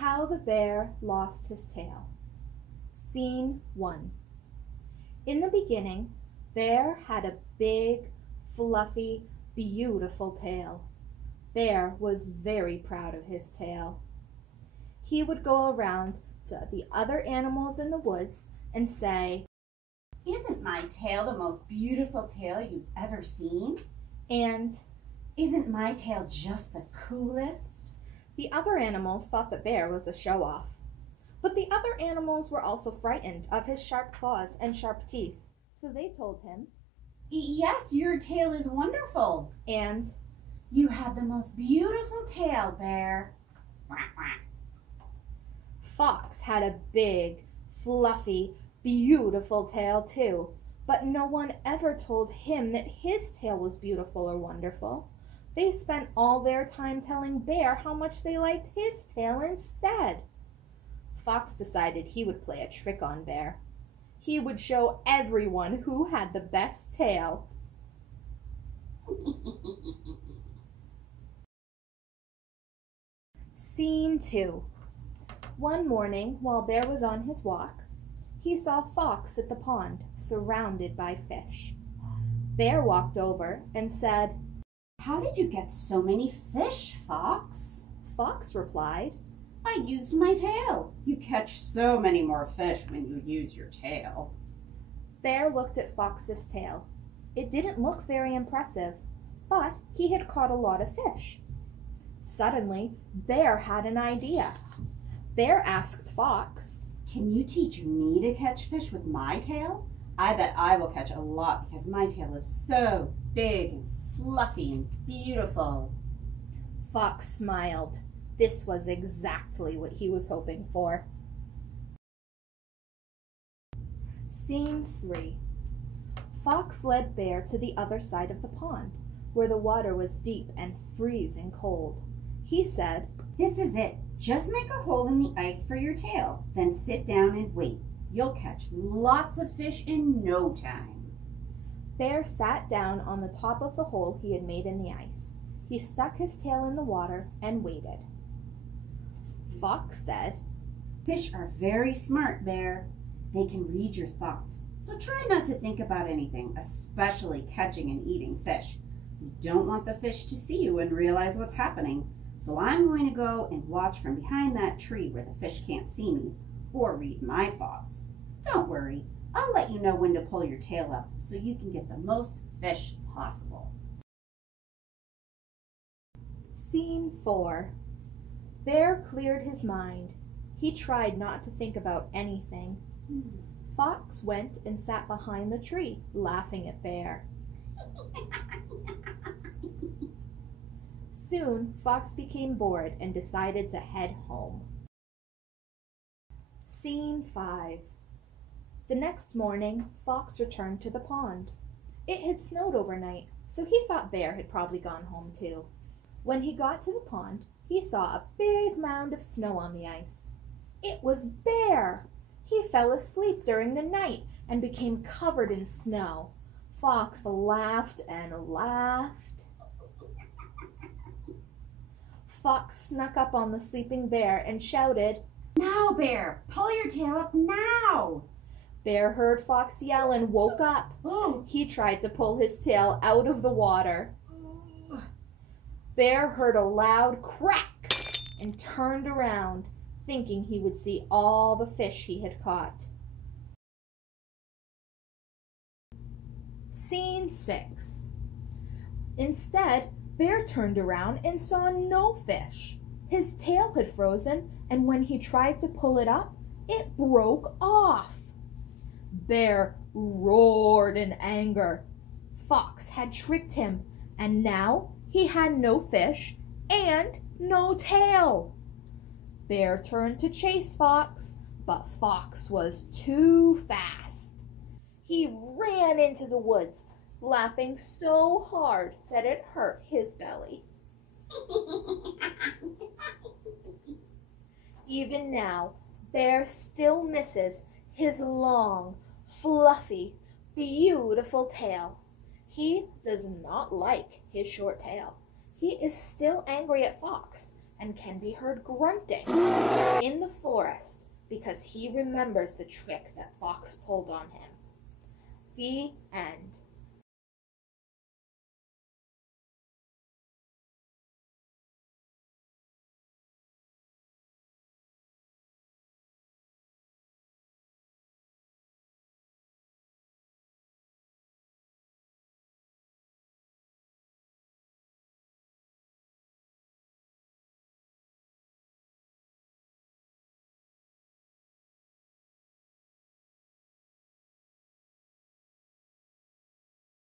How the Bear Lost His Tail. Scene 1. In the beginning, Bear had a big, fluffy, beautiful tail. Bear was very proud of his tail. He would go around to the other animals in the woods and say, "Isn't my tail the most beautiful tail you've ever seen?" And, "Isn't my tail just the coolest?" the other animals thought that Bear was a show-off. But the other animals were also frightened of his sharp claws and sharp teeth, so they told him, "Yes, your tail is wonderful." And, "You have the most beautiful tail, Bear." Fox had a big, fluffy, beautiful tail too, but no one ever told him that his tail was beautiful or wonderful. They spent all their time telling Bear how much they liked his tail instead. Fox decided he would play a trick on Bear. He would show everyone who had the best tail. Scene 2. One morning, while Bear was on his walk, he saw Fox at the pond, surrounded by fish. Bear walked over and said, "How did you get so many fish, Fox?" Fox replied, "I used my tail." "You catch so many more fish when you use your tail." Bear looked at Fox's tail. It didn't look very impressive, but he had caught a lot of fish. Suddenly, Bear had an idea. Bear asked Fox, "Can you teach me to catch fish with my tail? I bet I will catch a lot because my tail is so big and fluffy and beautiful." Fox smiled. This was exactly what he was hoping for. Scene 3. Fox led Bear to the other side of the pond, where the water was deep and freezing cold. He said, "This is it. Just make a hole in the ice for your tail, then sit down and wait. You'll catch lots of fish in no time." Bear sat down on the top of the hole he had made in the ice. He stuck his tail in the water and waited. Fox said, "Fish are very smart, Bear. They can read your thoughts, so try not to think about anything, especially catching and eating fish. You don't want the fish to see you and realize what's happening, so I'm going to go and watch from behind that tree where the fish can't see me or read my thoughts. Don't worry, I'll let you know when to pull your tail up so you can get the most fish possible." Scene 4. Bear cleared his mind. He tried not to think about anything. Fox went and sat behind the tree, laughing at Bear. Soon, Fox became bored and decided to head home. Scene 5. The next morning, Fox returned to the pond. It had snowed overnight, so he thought Bear had probably gone home too. When he got to the pond, he saw a big mound of snow on the ice. It was Bear! He fell asleep during the night and became covered in snow. Fox laughed and laughed. Fox snuck up on the sleeping Bear and shouted, "Now, Bear, pull your tail up now!" Bear heard Fox yell and woke up. He tried to pull his tail out of the water. Bear heard a loud crack and turned around, thinking he would see all the fish he had caught. Scene 6. Instead, Bear turned around and saw no fish. His tail had frozen, and when he tried to pull it up, it broke off. Bear roared in anger. Fox had tricked him, and now he had no fish and no tail. Bear turned to chase Fox, but Fox was too fast. He ran into the woods, laughing so hard that it hurt his belly. Even now, Bear still misses his long, fluffy, beautiful tail. He does not like his short tail. He is still angry at Fox and can be heard grunting in the forest because he remembers the trick that Fox pulled on him. The end.